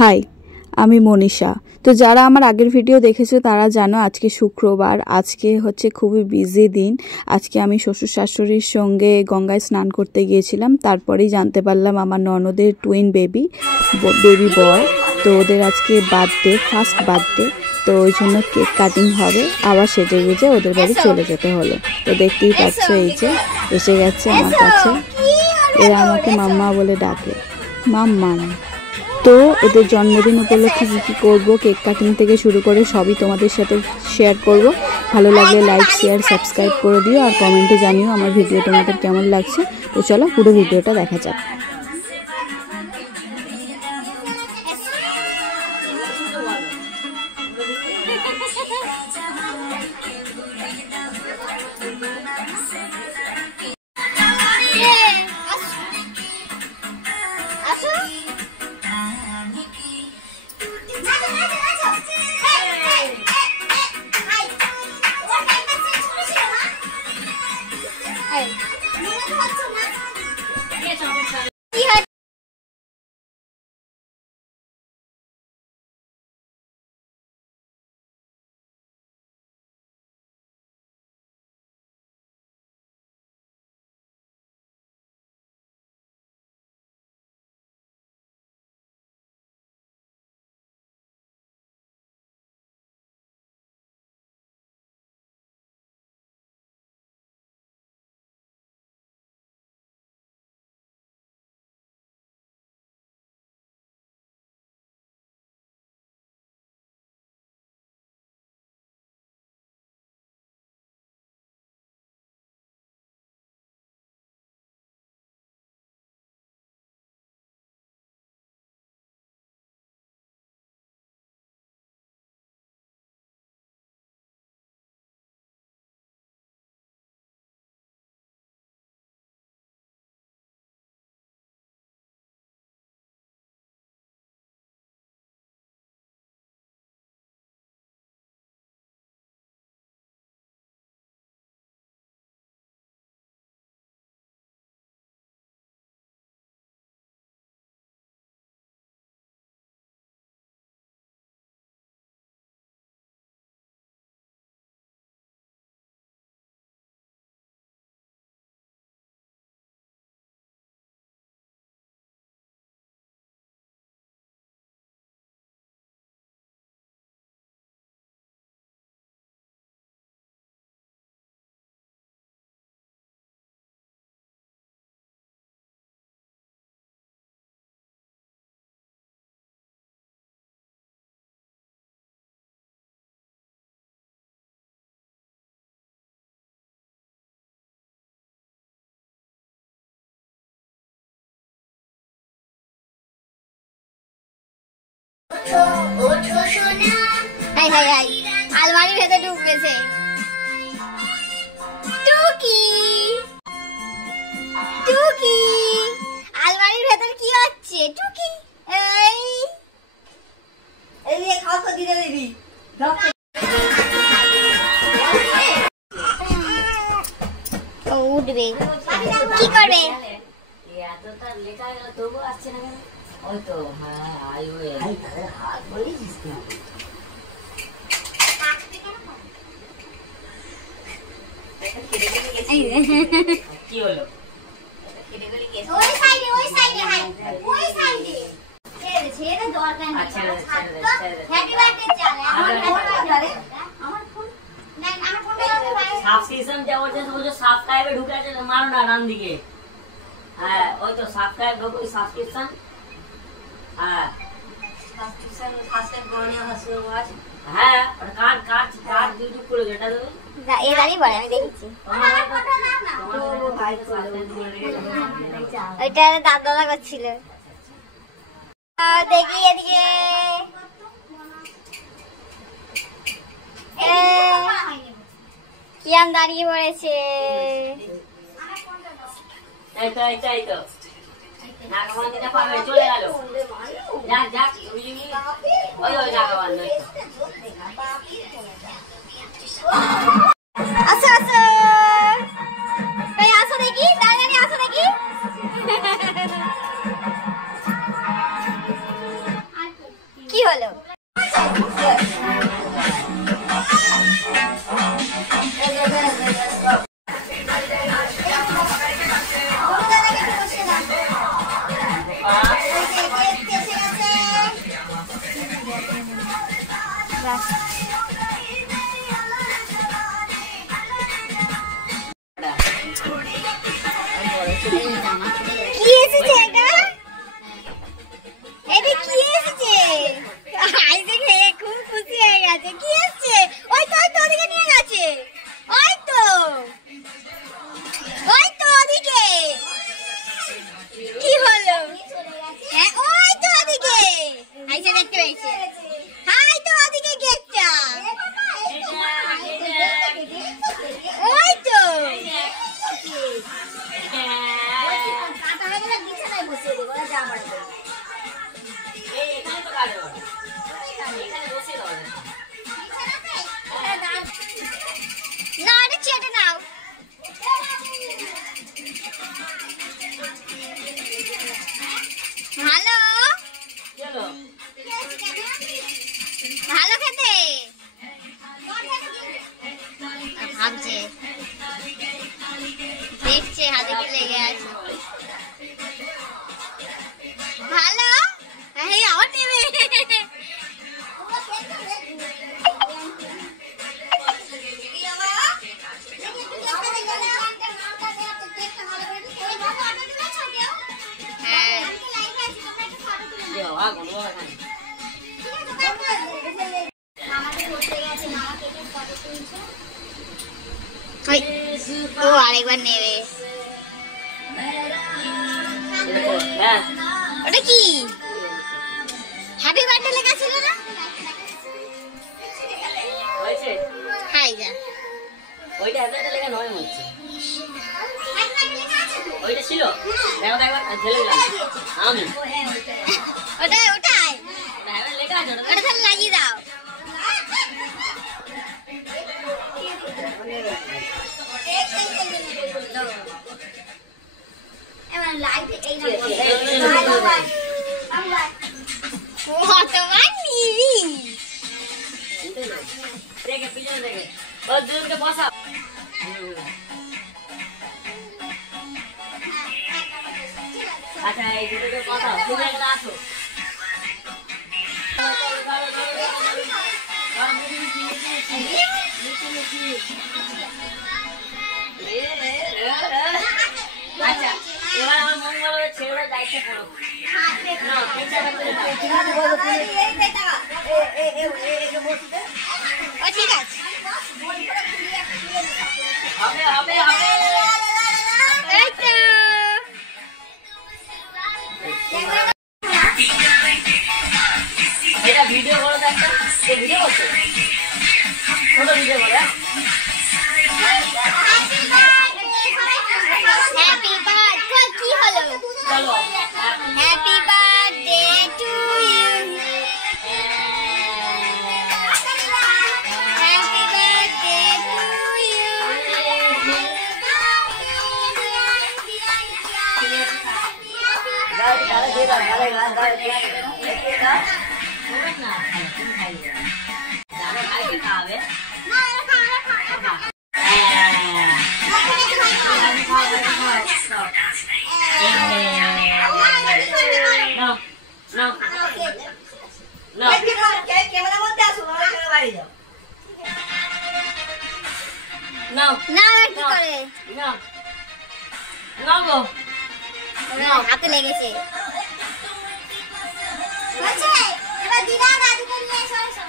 High, আমি মনীষা। তো যারা আমার আগের ভিডিও দেখেছো তারা জানো আজকে শুক্রবার, আজকে হচ্ছে খুবই বিজি দিন। আজকে আমি শ্বশুর শাশুড়ির সঙ্গে গঙ্গায় স্নান করতে গিয়েছিলাম। তারপরেই জানতে পারলাম আমার ননদের টুইন বেবি বয়। তো ওদের আজকে বার্থডে, ফার্স্ট বার্থডে। তো ওই জন্য কেক কাটিং হবে, আবার সেজে গুজে ওদের বাড়ি চলে যেতে হলো। তো দেখতেই পাচ্ছ এই যে এসে গেছে আমার কাছে। এরা আমাকে মাম্মা বলে ডাকে, মাম্মাম। তো এদের জন্মদিন উপলক্ষে কী করবো, কেক কাটিং থেকে শুরু করে সবই তোমাদের সাথে শেয়ার করব। ভালো লাগলে লাইক, শেয়ার, সাবস্ক্রাইব করে দিও আর কমেন্টে জানিও আমার ভিডিও তোমাদের কেমন লাগছে। তো চলো পুরো ভিডিওটা দেখা যাক। আলমারির ভেতরে ঢুকেছে টুকি। টুকি আলমারির ভেতর কি হচ্ছে? টুকি এই এই খাও তো দিতে দিবি। উঠবে কি করবে? এতটা লেখা গেল তবু আসছে না কেন? ওই তো হ্যাঁ আই ওই হাত বলিস না। কি হলো? ওই সাইডে ওই সাইডে হাই ওই সাইডে ছেড়ে দরকার নেই। আচ্ছা হ্যাপি বার্থডে চলে আমার হ্যাপি বার্থডে আমার ফোন দেখ আমার ফোনটা সাবস্ক্রিপশন জবরদস্ত বলছো সাবস্ক্রাইবে ঢুকে আছে মারো না ডান দিকে। হ্যাঁ ওই তো সাবস্ক্রাইব ঢোকো সাবস্ক্রিপশন। হ্যাঁ সাবস্ক্রাইব করনে আছে ওয়াচ। হ্যাঁ আর কাট ইউটিউব করে যেটা দেবে এই দাঁড়িয়ে পড়ে আমি দেখেছি। ওইটা দাদা করছিল। দেখি এদিকে কি আম দাঁড়িয়ে পড়েছে। এই তো নাগবান দিতে পারবে চলে গেল। যাক ওই নাগবান নয়। আসো আসো এই আসো দেখি দাঁড়িয়ে আসো দেখি। কি হলো? কি এসেছে এটা? এটা কি এসেছে? আইজেক হে খুব খুশি হয়ে গেছে। কি এসেছে? ওই তো ওদিকে নিয়ে গেছে। ওই তো ওদিকে। কি হলো? হ্যাঁ ওই তো ওদিকে। আইসে দেখতে পেয়েছে। হাই তো ওদিকে গেটটা। ওই তো না এটা চেটে নাও। ভালো ভালো খেতে ভাবছে, দেখছে হাতে কি লেগে আছে। ভালো এই আবার নেবে। ও আরেকবার নেবে। ওটা কি হ্যাপি বার্থডে লেখা ছিল না? হাই যা ওইটা হ্যাপি বার্থডে লেখা নয় হচ্ছে। ওইটা ছিল দেখো একবার ঢেলে দিলাম আমি। ওটাই হ্যাপি লেখা আছে ওটা তাহলে লাগিয়ে দাও। এবার লাইট এই না কতবার নিবি? দেখে পিছনে দেখে ও দুজনকে বসা। আচ্ছা এই দুটোকে কথা তুমি একটা আসো। আচ্ছা এবার আমার মঙ্গল ছেলেরা দায়িত্ব করো না ও ঠিক আছে হবে হবে হবে। এই তো এটা ভিডিও করো তো একটা। ভিডিও করছো ছোট ভিডিও করো। হ্যাপি বার্থডে কি হলো? চলো happy birthday to you. Happy birthday to you. খাবে হাতে লেগেছে। এবার দিদা দাদুকে নিয়ে এসো এসো।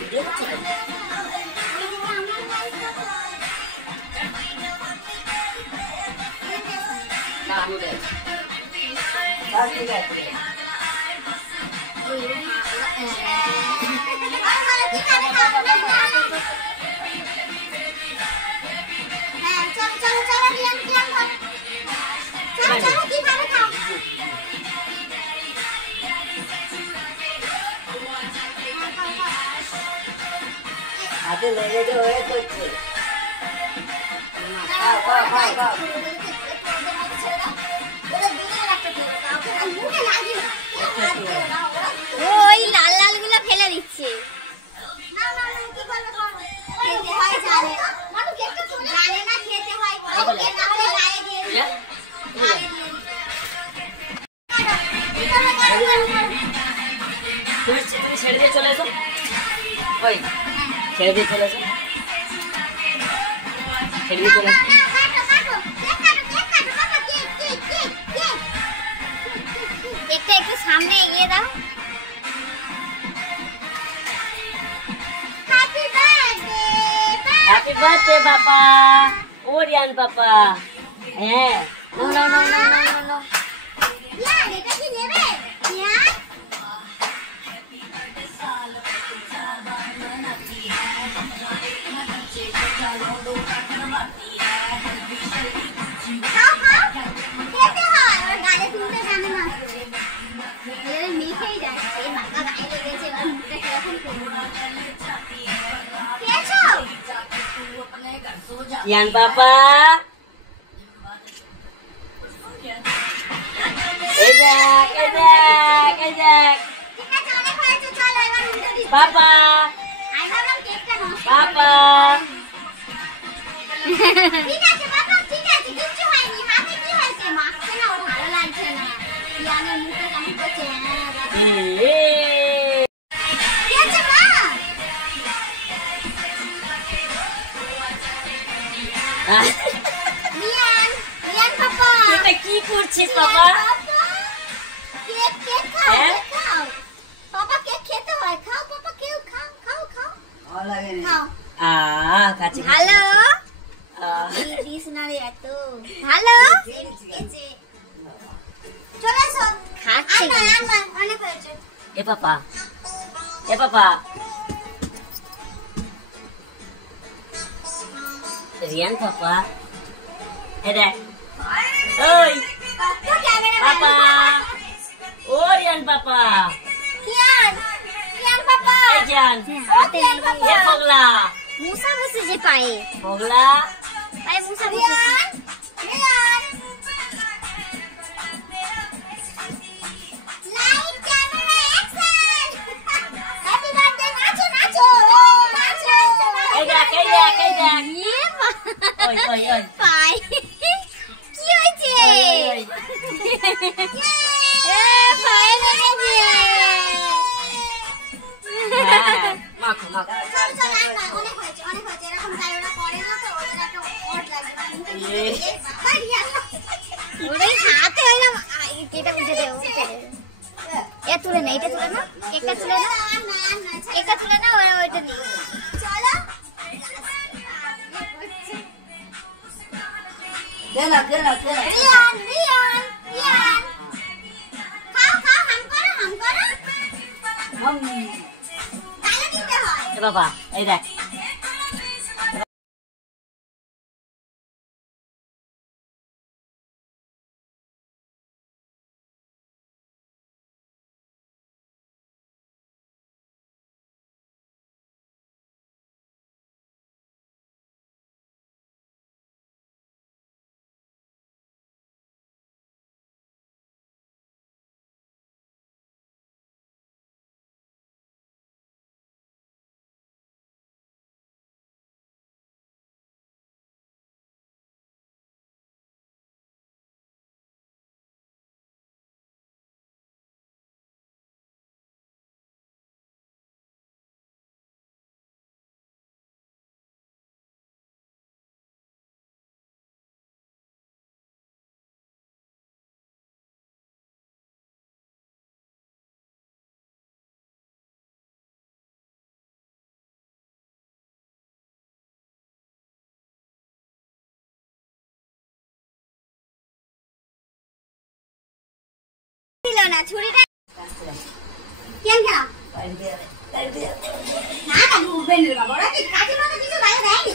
ভিডিও করছো না আমি দেখ ঠিক আছে। হ্যাঁ চলো চলো চলো রিয়ান রিয়ান চলো চলো কিভাবে খাও? হাতে লেগে যে হয়ে করছে। ওই লাল লাল গুলো ফেলে দিচ্ছে। জানে না খেতে হয়। তুমি ছেড়ে দিয়ে চলে এসো, ওই ছেড়ে দিয়ে চলে এসো, ছেড়ে দিয়ে চলে এসো। একটু সামনে এগিয়ে দাও। হ্যাপি বার্থডে বাবা, ওরিয়ান বাবা। হ্যাঁ, no no no no no no no. ইয়ার এটা কি নেবে? ইয়ার খাও খাও, খেতে হয়। ওর গালে তুলতে জানে না। এর মেখেই যাচ্ছে। বাবা গায়ে লেগেছে, এবার মুখটা কিরকম করবে? খেয়েছো? ইয়ান বাবা, এই দেখ, এই দেখ, এই দেখ ঠিক আছে, অনেক হয়েছে, চলো এবার উল্টে দিই। বাবা, আমি ভাবলাম কেকটা নষ্ট বাবা। ঠিক আছে বাবা, ঠিক আছে, কিচ্ছু হয়নি। হাতে কি হয়েছে? মাখছে না, ওর ভালো লাগছে না। ইয়ানের মুখে কেমন করছে? কি হচ্ছে মা? ইয়ান পাপা, এটা কি করছিস বাবা? কেক কেক খাও, হ্যাঁ? কেক খাও। পাপা কেক খেতে হয়, খাও পাপা, কেউ খাও খাও খাও খাও। কাছে ভালো দিস না রে এত ভালো। চলে এসো, খাচ্ছে অনেক হয়েছে। এ পাপা, এ পাপা, রিয়ান পাপা, এ দেখ, ওই তো ক্যামেরা পাপা, ও রিয়ান পাপা, কিয়ান কিয়ান পাপা, এই জান, কিয়ান পাপা, এ পগলা, মুসা বসেছে পায়ে, পগলা, পায়ে মুসা বসেছে। Rian light camera action. Happy birthday, নাচো নাচো নাচো। এই দেখ, এই দেখ, এই দেখ, ইয়ে মা, ওই ওই ওই পায়ে কি হয়েছে? ওই এ পায়ে লেগেছে। হ্যাঁ, মাখো মাখো। চল চল, আর না, অনেক হয়েছে অনেক হয়েছে। এরকম তাই ওরা করে না তো, ওদের একটা ওট লাগবে না। ওদের হাতে হয় না। এটা উঠে দে, উঠে দে। এ তুলে না, এটা তুলে না, কেকটা তুলে না, কেকটা তুলে না, ওরা ওইটা নিয়ে চলো। রিয়ান রিয়ান রিয়ান, খাও খাও, হাম করো হাম করো। গালে দিতে হয়। এ বাবা, এই দেখ, দিল না ছুরিটা। কেন খেলা? না না, ঘুরবে না বাবা, ওরা কি কাছে মতো কিছু গায়ে দেয়নি।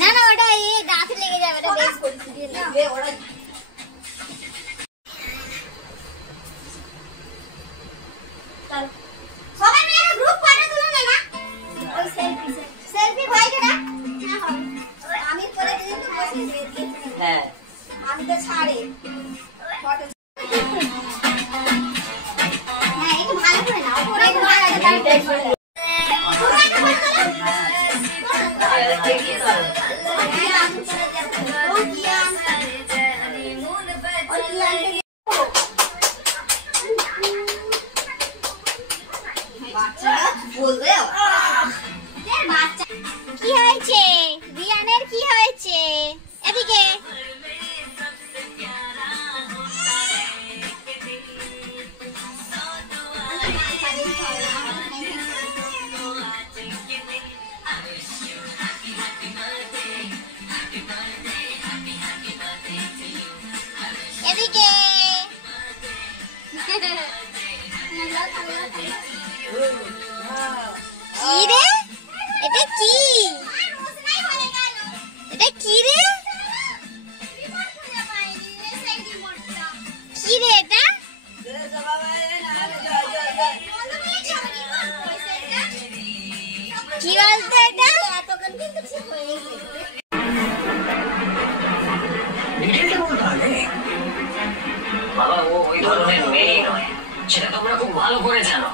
না না, ওটা এই দাঁতে লেগে যাবে, ওটা বেশ পরিস্থিতি না। চল সবাই মিলে গ্রুপ ফটো তুলে নে না। ওই সেলফি সেলফি ভাই কেডা? হ্যাঁ হবে। হ্যাঁ আমি তো ছাড়ে ফটো হ্যাঁ এটা ভালো করে নাও ওরে ভালো আছে কি হয়েছে রিয়ানের কি হয়েছে এদিকে এদিকে কি রে এটা কি এটা কি রে কি রে এটা কি বলতো এটা এতক্ষণ কিন্তু ঠিক হয়ে গেছে বাবা ও ওই ধরনের মেয়েই নয়, সেটা তোমরা খুব ভালো করে জানো।